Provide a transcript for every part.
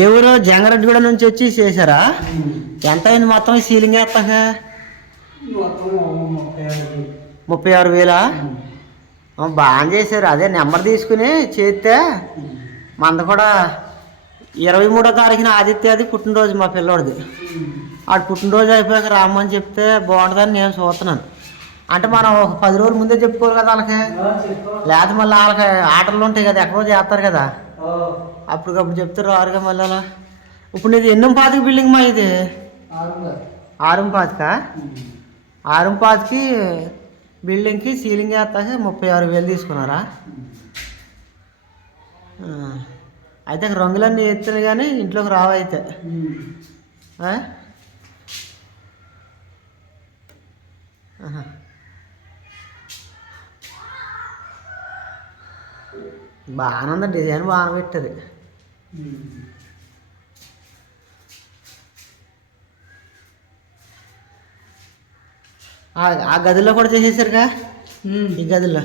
ఏ ఊరు? జంగారెడ్డిగూడ నుంచి వచ్చి చేశారా? ఎంత అయింది మొత్తం సీలింగ్ వేస్తాక ముప్పై ఆరు వేలా? బాగా చేశారు. అదే నెంబర్ తీసుకుని చేస్తే మంద కూడా ఇరవై మూడో తారీఖున ఆదిత్యది పుట్టినరోజు మా పిల్లోడిది. ఆడు పుట్టినరోజు అయిపోయాక రామ్మని చెప్తే బాగుంటుందని నేను చూస్తున్నాను. అంటే మనం ఒక పది రోజుల ముందే చెప్పుకోవాలి కదా వాళ్ళకి? లేకపోతే మళ్ళీ వాళ్ళకి ఆటలు ఉంటాయి కదా ఎక్కడో చేస్తారు కదా? అప్పటికప్పుడు చెప్తారు ఆరుగా మళ్ళా ఇప్పుడు నీది ఎన్నో పాతిక బిల్డింగ్ మా ఇది? ఆరు పాతిక? ఆరు పాతికి బిల్డింగ్కి సీలింగ్ వేస్తాక ముప్పై ఆరు వేలు తీసుకున్నారా? అయితే రంగులన్నీ ఎత్తులు కానీ ఇంట్లోకి రావైతే బాగానే ఉంది డిజైన్ బాగానే పెట్టారు. ఆ- గదిలో కూడా చేసేసారుగా ఈ గదిలో.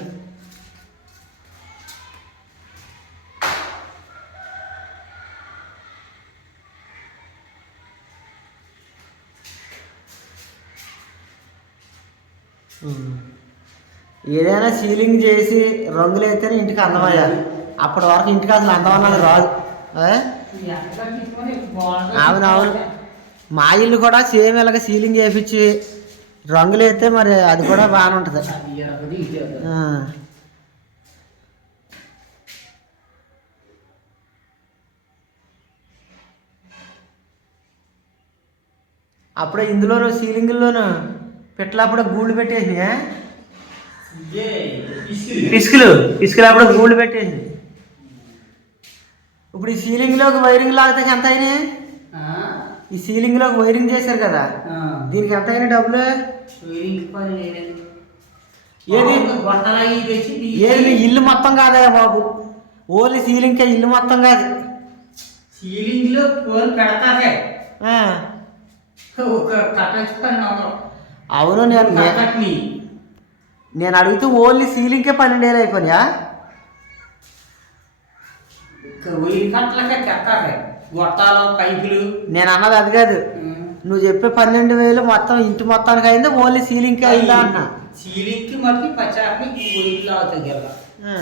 ఏదైనా సీలింగ్ చేసి రంగులు అయితేనే ఇంటికి అందమయ్యాలి అప్పటి వరకు ఇంటికి అసలు అందం అన్నది రాదు? అవునవును. మా ఇల్లు కూడా సేమ్ ఇలాగ సీలింగ్ వేపించి రంగులు వేస్తే మరి అది కూడా బాగానే ఉంటుంది. ఆ. అప్పుడే ఇందులోనూ సీలింగ్లోను పెట్టలప్పుడు గూళ్ళు పెట్టేసినాయా? ఇసుకలు. ఇసుకలు అప్పుడు గూళ్ళు పెట్టేసి ఇప్పుడు ఈ సీలింగ్లోకి వైరింగ్ లాగితే ఎంత అయినాయి? ఈ సీలింగ్లోకి వైరింగ్ చేశారు కదా. దీనికి ఎంత అయినాయి డబ్బులు? ఏది? ఏది? ఇల్లు మొత్తం కాదయ్యా బాబు. ఓన్లీ సీలింగ్కే ఇల్లు మొత్తం కాదు. సీలింగ్లో ఫోన్ పెడతారే అవును నేను నేను అడుగుతూ ఓన్లీ సీలింగ్కే పన్నెండు వేలు అయిపోయినాయా? వెయ్యి కట్టలకే కట్టారే గొట్టాలు పైపులు. నేను అన్నది అది కాదు. నువ్వు చెప్పే పన్నెండు వేలు మొత్తం ఇంటి మొత్తానికి అయిందా ఓన్లీ సీలింగ్కే అయిందా అన్నా? సీలింగ్ అవుతాయి కదా ఆ,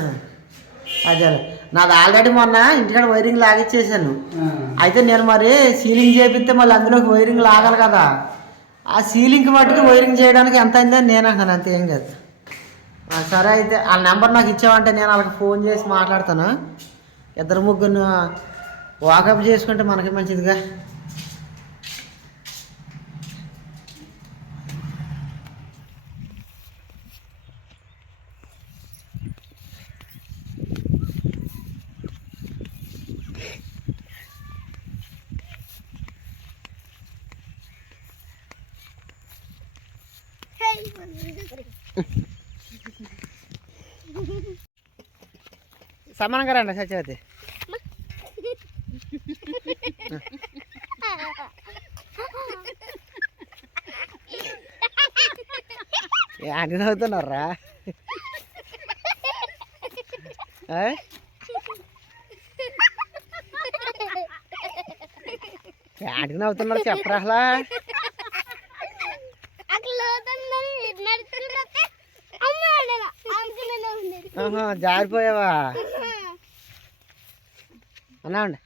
అదే నాది ఆల్రెడీ మొన్న ఇంటికాడ వైరింగ్ లాగిచ్చేసాను. అయితే నేను మరి సీలింగ్ చేపిస్తే మళ్ళీ అందులోకి వైరింగ్ లాగాలి కదా. ఆ సీలింగ్ మట్టుకు వైరింగ్ చేయడానికి ఎంత అయిందని నేను అంటాను అంతే ఏం కాదు. సరే అయితే ఆ నెంబర్ నాకు ఇచ్చావంటే నేను వాళ్ళకి ఫోన్ చేసి మాట్లాడతాను. ఇద్దరు ముగ్గురు వాకప్ చేసుకుంటే మనకి మంచిదిగా. సమానంగా రండి సత్యవతి? అని నవ్వుతున్నారా ఆడికి నవ్వుతున్నారు చెప్పరా అసలు ఆహా, జారిపోయావా? అన్నా ఉండు.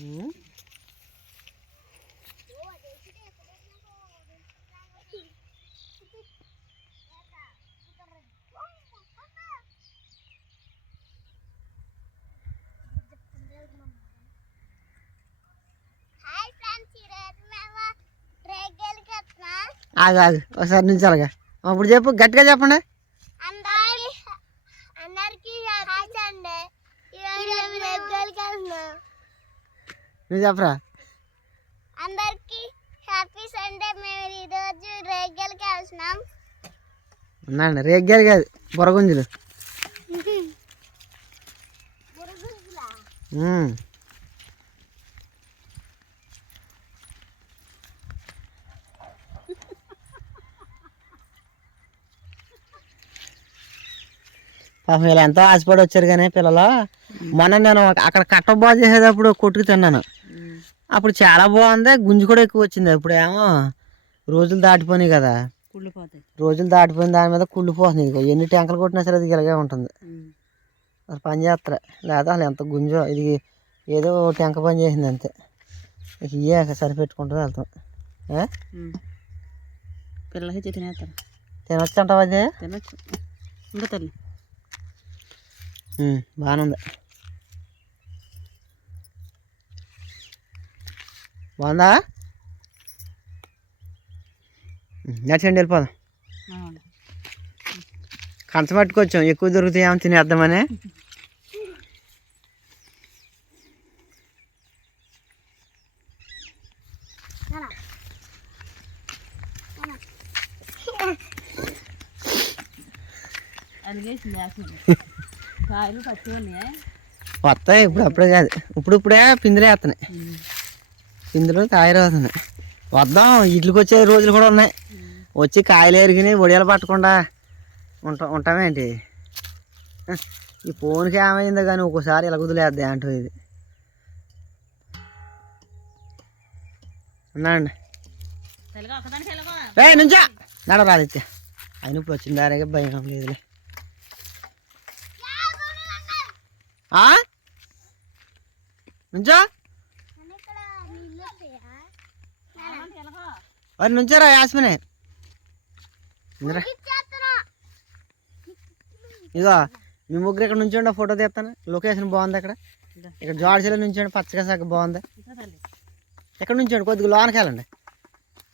ఉమ్. ఆగు ఆగు ఒకసారి నుంచి అలాగా అప్పుడు చెప్పు గట్టిగా చెప్పండి అందరికి హాయ్ సండే ఈరోజు మేము రెగ్గలకి వెళ్తున్నాం నువ్వు చెప్పరా? అందరికి హ్యాపీ సండే. మేము ఈరోజు రెగ్గలకి వెళ్తున్నాం. ఉన్నాండి రేగ్గారు కాదు బుర్రగుంజులు. ఉమ్. పాపం వీళ్ళు ఎంతో ఆశపడి వచ్చారు కానీ పిల్లలు. మొన్న నేను అక్కడ కట్ట బాగు చేసేటప్పుడు కొట్టుకు తిన్నాను. అప్పుడు చాలా బాగుంది. గుంజు కూడా ఎక్కువ వచ్చింది. ఇప్పుడు ఏమో రోజులు దాటిపోయినాయి కదా. రోజులు దాటిపోయిన దాని మీద కుళ్ళిపోతుంది ఇదిగో ఎన్ని ట్యాంకులు కొట్టినా సరే అది ఇలాగే ఉంటుంది. అది పని చేస్తారు? లేదా అసలు ఎంత గుంజో? ఇది ఏదో టెంక పని చేసింది అంతే. ఇక ఇయ్యాక సరిపెట్టుకుంటూ వెళ్తాం? పిల్లలకి తినేస్తారు. తినొచ్చు అంటావా అది తినచ్చు. ఇంకా తల్లి. బాగానే ఉంది. బాగుందా? నచ్చండి వెళ్ళిపోదాం. కంచం పట్టుకొచ్చాం. ఎక్కువ తినేద్దామని. కాయలు పచ్చిగా ఉన్నాయా వస్తాయి. ఇప్పుడు అప్పుడే కాదు. ఇప్పుడు ఇప్పుడే పిందులే వేస్తున్నాయి. పిందులు తయారవుతున్నాయి వద్దాం ఇట్లకి వచ్చే రోజులు కూడా ఉన్నాయి. వచ్చి కాయలు ఎరిగినాయి ఒడియాలు పట్టకుండా ఉంటా ఉంటామేంటి ఈ ఫోన్కి ఏమైందో కానీ ఒక్కోసారి ఇలా కుదిలేద్ది అంటూ ఇది. ఉన్నాండి తెలుగు నుంచా! నడ రాదిత్య ఆయన ఇప్పుడు వచ్చిన దారిగా భయం లేదులే. ఆ? నుంచో ఇక్కడ నీళ్ళు వస్తాయా మరి నుంచారా యాస్మినే. ఇగో మీ ముగ్గురు ఇక్కడ నుంచోండి ఫోటో తీస్తాను. లొకేషన్ బాగుంది అక్కడ. ఇక్కడ జోడిసీలో నుంచోండి పచ్చగా సగ బాగుంది. ఇక్కడ నుంచోండి కొద్దిగా లోనకి వెళ్ళండి.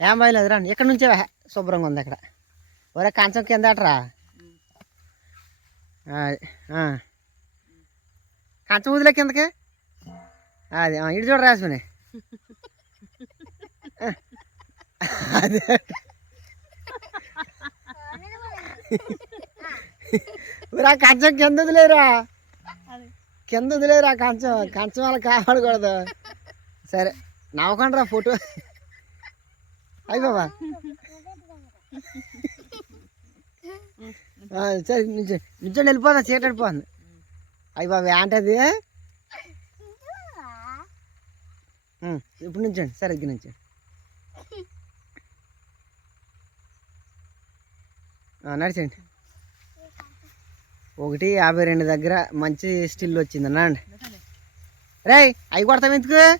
ఏం బయలేదు రండి. ఇక్కడ నుంచే శుభ్రంగా ఉంది అక్కడ. ఒరే కంచం కింద అటరా. కంచం వదిలే కిందకి? అది ఇటు చూడ రాసుకుని అదే. ఊరా కంచం కింద వదిలేరా కింద వదిలేరా కంచం? కంచం వాళ్ళకి కాపాడకూడదు. సరే నవ్వకండి రా ఫోటో. అయ్యి బాబా. ఆ, సరే నుంచి నుంచోండి వెళ్ళిపోదా చీట వెళ్ళిపోతుంది అయ్యి బాబా ఏంటది ఇప్పుడు నుంచండి సరే ఇది నుంచి. నడిచండి. ఒకటి యాభై రెండు దగ్గర మంచి స్టిల్ వచ్చింది అన్న అండి. రే అవి కొడతాం ఎందుకు?